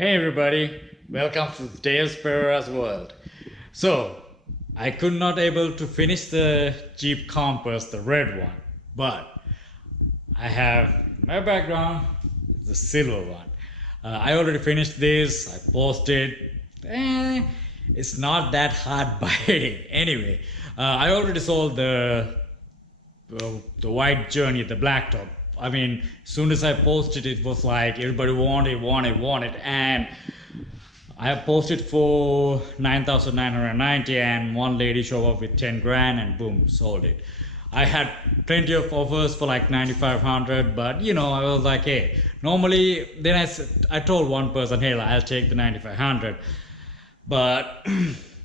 Hey everybody, welcome to Dale's Pereira's World. So, I could not able to finish the Jeep Compass, the red one, but I have my background, the silver one. I already finished this, I posted, it's not that hard biting. Anyway, I already sold the white journey, the black top. I mean, as soon as I posted it was like everybody wanted, and I have posted for 9,990 and one lady showed up with 10 grand and boom, sold it. I had plenty of offers for like 9,500, but I was like, hey, normally then I told one person, hey, I'll take the 9,500, but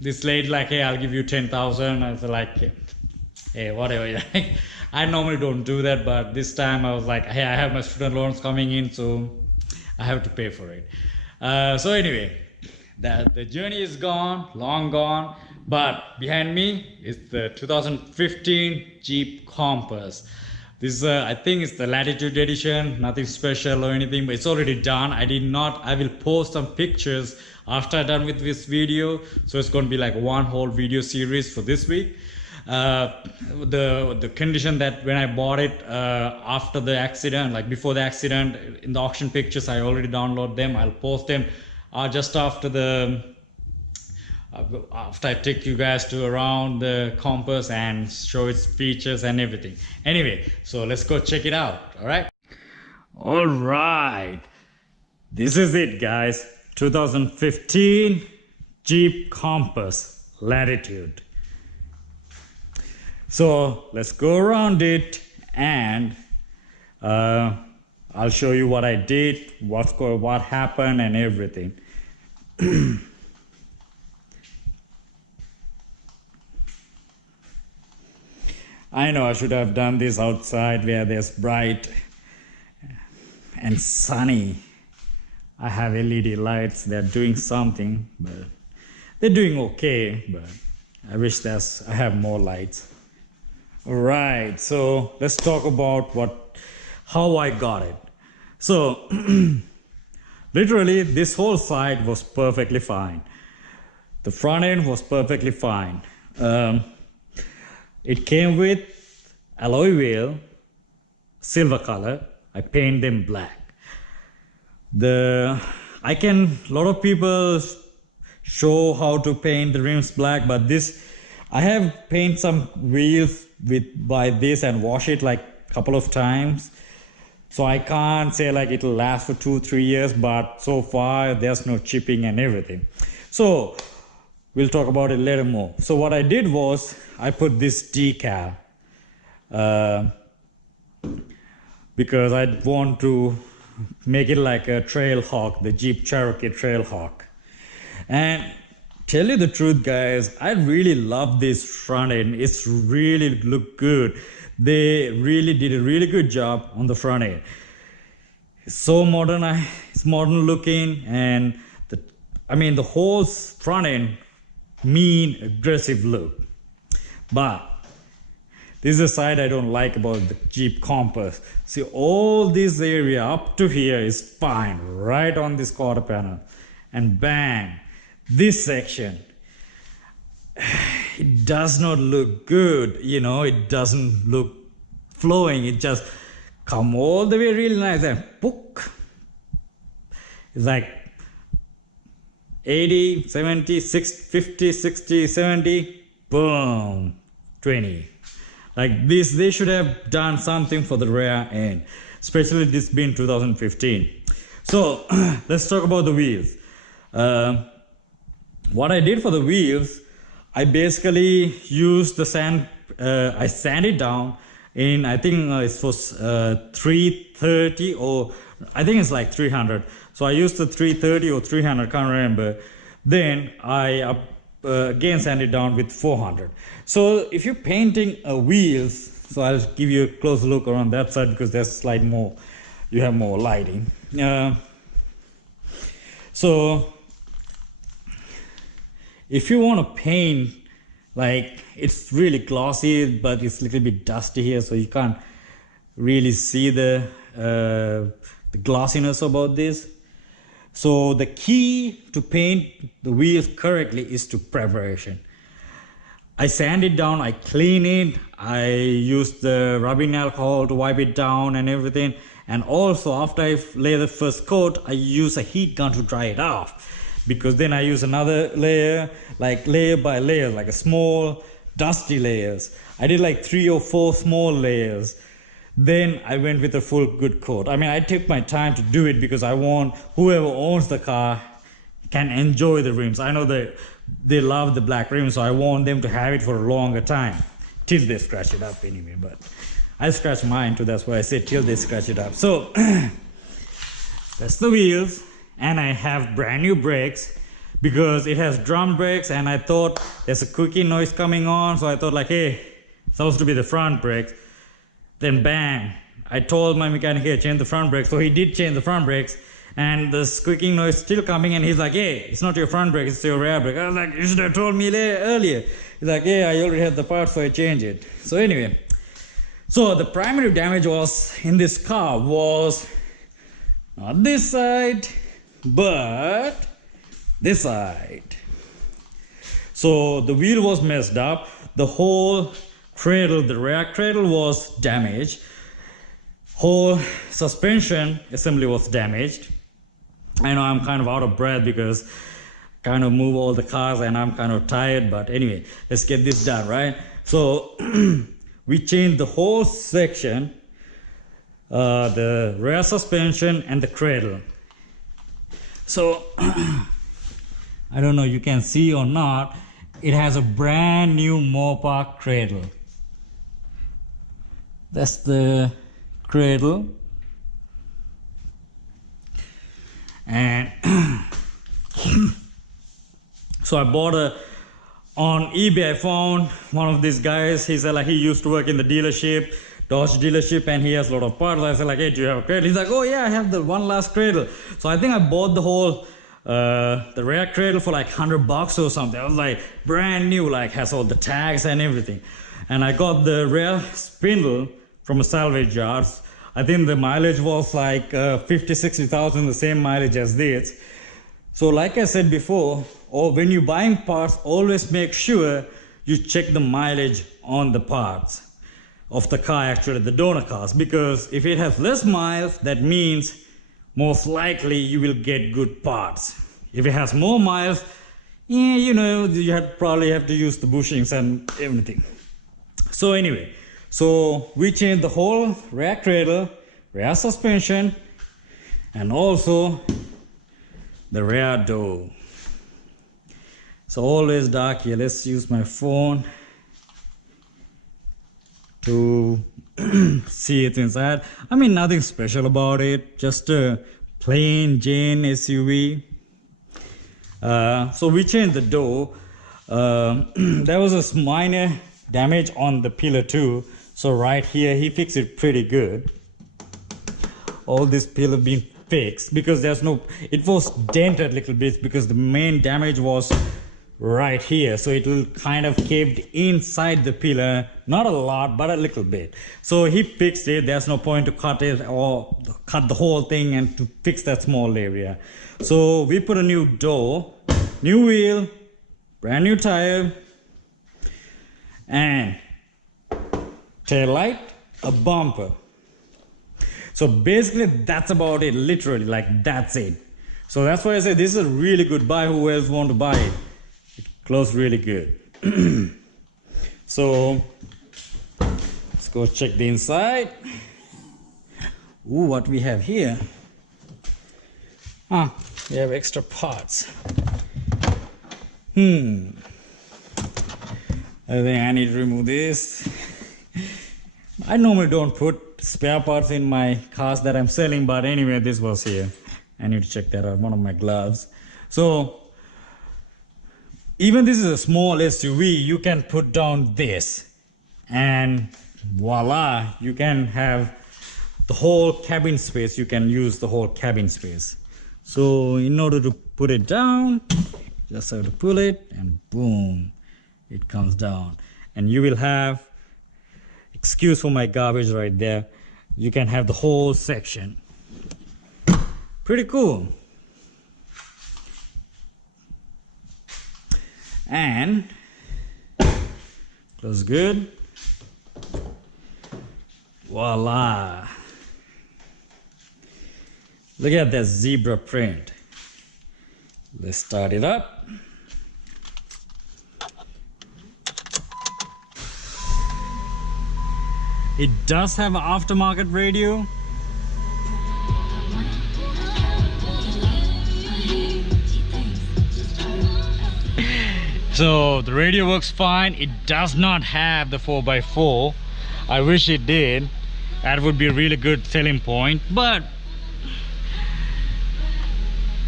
this lady like, hey, I'll give you 10,000. I was like, hey, whatever. I normally don't do that, but this time I was like, hey, I have my student loans coming in, so I have to pay for it. So anyway, the journey is gone, long gone, but behind me is the 2015 Jeep Compass. This I think it's the Latitude edition, nothing special or anything, but it's already done. I will post some pictures after I'm done with this video, so it's going to be like one whole video series for this week. The condition that when I bought it after the accident, like before the accident, in the auction pictures I already download them. I'll post them just after I take you guys to around the Compass and show its features and everything. Anyway, so let's go check it out. All right, this is it, guys. 2015 Jeep Compass Latitude. So let's go around it and I'll show you what I did, what happened and everything. I know I should have done this outside where there's bright and sunny. I have LED lights, they're doing something, but they're doing okay, but I wish I have more lights. Alright, so let's talk about how I got it. So literally this whole side was perfectly fine. The front end was perfectly fine. It came with alloy wheel, silver color. I paint them black. A lot of people show how to paint the rims black, but I have painted some wheels by this and wash it like a couple of times, so I can't say like it'll last for 2-3 years, but so far there's no chipping and everything. So we'll talk about it later more. So what I did was I put this decal because I want to make it like a Trailhawk, the Jeep Cherokee Trailhawk. And tell you the truth, guys, I really love this front end. It's really look good. They really did a really good job on the front end. It's so modern, it's modern looking, and the whole front end mean aggressive look. But this is the side I don't like about the Jeep Compass. See, all this area up to here is fine, right on this quarter panel, and bang, this section, it does not look good. It doesn't look flowing. It just come all the way really nice and book. It's like 80, 70, 50, 60, 70, boom, 20. Like this, they should have done something for the rear end, especially this being 2015. So let's talk about the wheels. What I did for the wheels, I basically used the sand, I sanded down in, I think it was 330 or I think it's like 300. So I used the 330 or 300, can't remember. Then I again sanded down with 400. So if you're painting wheels, so I'll give you a close look around that side because there's like more, you have more lighting. So if you want to paint, like, it's really glossy, but it's a little bit dusty here, so you can't really see the glossiness about this. So the key to paint the wheels correctly is to preparation. I sand it down, I clean it, I use the rubbing alcohol to wipe it down and everything. And also after I lay the first coat, I use a heat gun to dry it off. Because then I use another layer, like layer by layer, like a small dusty layers. I did like 3 or 4 small layers. Then I went with a full good coat. I mean, I took my time to do it because I want whoever owns the car can enjoy the rims. I know they love the black rims, so I want them to have it for a longer time till they scratch it up anyway. But I scratch mine too, that's why I said till they scratch it up. So that's the wheels, and I have brand new brakes because it has drum brakes, and I thought there's a squeaky noise coming on, so I thought like, hey, it's supposed to be the front brakes. Then bang, I told my mechanic, hey, change the front brakes. So he did change the front brakes, and the squeaking noise still coming, and he's like, hey, it's not your front brake, it's your rear brake. I was like, you should have told me earlier. He's like, yeah, I already had the part, so I changed it. So anyway, so the primary damage was in this car was not this side, but this side. So the wheel was messed up. The whole cradle, the rear cradle was damaged. Whole suspension assembly was damaged. I know I'm kind of out of breath because kind of move all the cars and I'm kind of tired, but anyway, let's get this done, right? So we changed the whole section, the rear suspension and the cradle. So I don't know you can see or not, it has a brand new Mopar cradle. That's the cradle. And so I bought on eBay. I found one of these guys. He said like he used to work in the dealership, Dodge dealership, and he has a lot of parts. I said like, hey, do you have a cradle? He's like, oh yeah, I have the one last cradle. So I think I bought the whole the rear cradle for like $100 or something. I was like, brand new, like has all the tags and everything. And I got the rear spindle from a salvage yard. I think the mileage was like 50,000-60,000, the same mileage as this. So like I said before, or when you're buying parts, always make sure you check the mileage on the parts of the car, actually the donor cars, because if it has less miles, that means most likely you will get good parts. If it has more miles, yeah, you know, you probably have to use the bushings and everything. So anyway, so we changed the whole rear cradle, rear suspension, and also the rear door. So always dark here. Let's use my phone to see it inside. I mean, nothing special about it, just a plain Jane SUV. So we changed the door. There was a minor damage on the pillar too. So right here, he fixed it pretty good. All this pillar been fixed because there's no, it was dented a little bit because the main damage was right here. So it will kind of caved inside the pillar, not a lot, but a little bit. So he fixed it. There's no point to cut it or cut the whole thing and to fix that small area. So we put a new door, new wheel, brand new tire, and tail light, a bumper. So basically that's about it, literally, like that's it. So that's why I say this is a really good buy. Who else want to buy it? It closed really good. So let's go check the inside. Ooh, what we have here? We have extra parts. I think I need to remove this. I normally don't put spare parts in my cars that I'm selling, but anyway, this was here. I need to check that out, one of my gloves. So even this is a small SUV, you can put down this and voila, you can have the whole cabin space. You can use the whole cabin space. So in order to put it down, just have to pull it and boom, it comes down. And you will have, excuse for my garbage right there, you can have the whole section. Pretty cool. And close good. Voila. Look at that zebra print. Let's start it up. It does have an aftermarket radio. So the radio works fine. It does not have the 4x4. I wish it did. That would be a really good selling point. But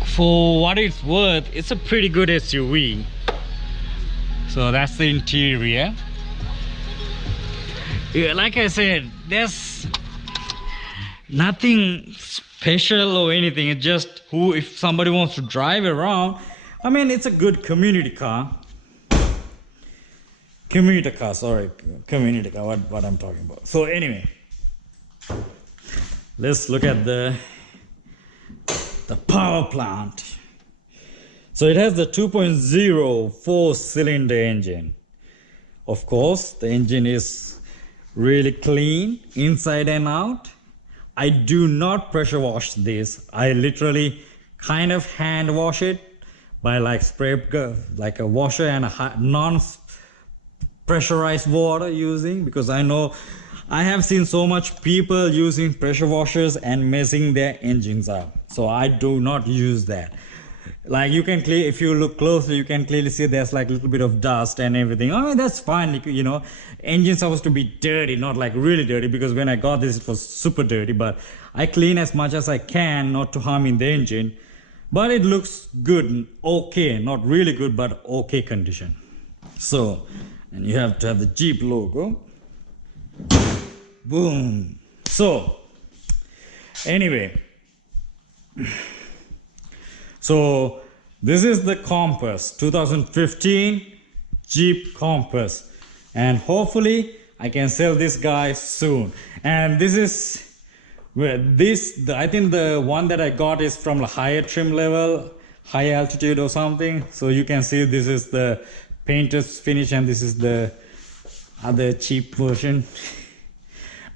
for what it's worth, it's a pretty good SUV. So that's the interior. Yeah, like I said, there's nothing special or anything. It's just if somebody wants to drive around, I mean, it's a good community car. Commuter car, sorry, community car, what I'm talking about. So anyway, let's look at the power plant. So it has the 2.0 4-cylinder engine. Of course, the engine is really clean inside and out. I do not pressure wash this. I literally kind of hand wash it by like like a washer and a non-pressurized water using, because I know I have seen so much people using pressure washers and messing their engines up. So I do not use that. Like you can clear, if you look closely, you can clearly see there's like a little bit of dust and everything. I mean, that's fine, you know. Engine's supposed to be dirty, not like really dirty, because when I got this, it was super dirty. But I clean as much as I can, not to harm in the engine. But it looks good, okay, not really good, but okay condition. So, and you have to have the Jeep logo. Boom. So, anyway. So this is the Compass 2015 Jeep Compass, and hopefully I can sell this guy soon. And this is I think the one that I got is from a higher trim level, high altitude or something. So you can see this is the painter's finish and this is the other cheap version.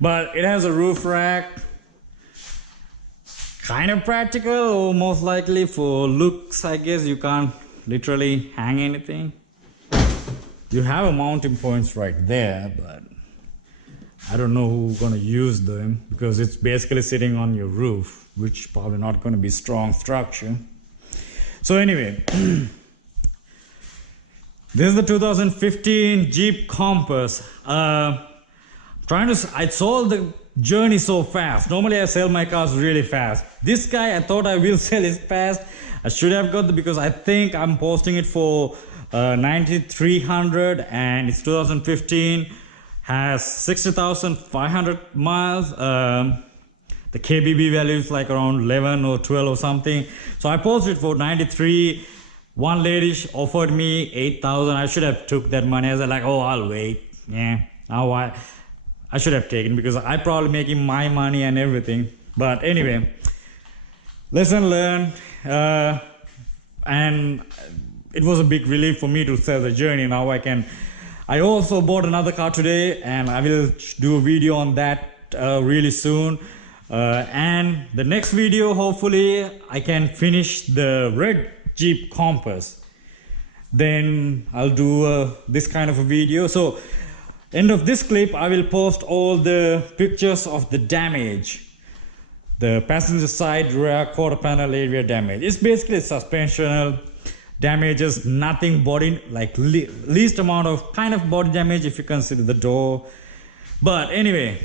But it has a roof rack. Kind of practical, or most likely for looks, I guess. You can't literally hang anything. You have a mounting points right there, but I don't know who's gonna use them, because it's basically sitting on your roof, which probably not gonna be strong structure. So anyway, this is the 2015 Jeep Compass. I sold the journey so fast. Normally I sell my cars really fast. This guy, I thought I will sell it fast. I should have got because I think I'm posting it for 9,300 and it's 2015, has 60,500 miles. The KBB value is like around 11 or 12 or something. So I posted for 93. One lady offered me 8,000. I should have took that money. I was like, oh, I'll wait. Yeah, now I should have taken, because I probably making my money and everything. But anyway, lesson learned. And it was a big relief for me to sell the journey. Now I also bought another car today, and I will do a video on that really soon. And the next video, hopefully I can finish the red Jeep Compass. Then I'll do this kind of a video. So end of this clip, I will post all the pictures of the damage. The passenger side rear quarter panel area damage. It's basically suspensional damages, nothing body, like least amount of kind of body damage if you consider the door. But anyway,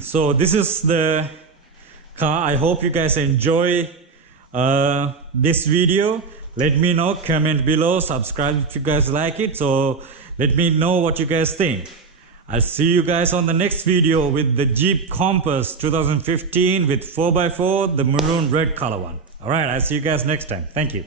so this is the car. I hope you guys enjoy this video. Let me know, comment below, subscribe if you guys like it. So let me know what you guys think. I'll see you guys on the next video with the Jeep Compass 2015 with 4x4, the maroon red color one. Alright, I'll see you guys next time. Thank you.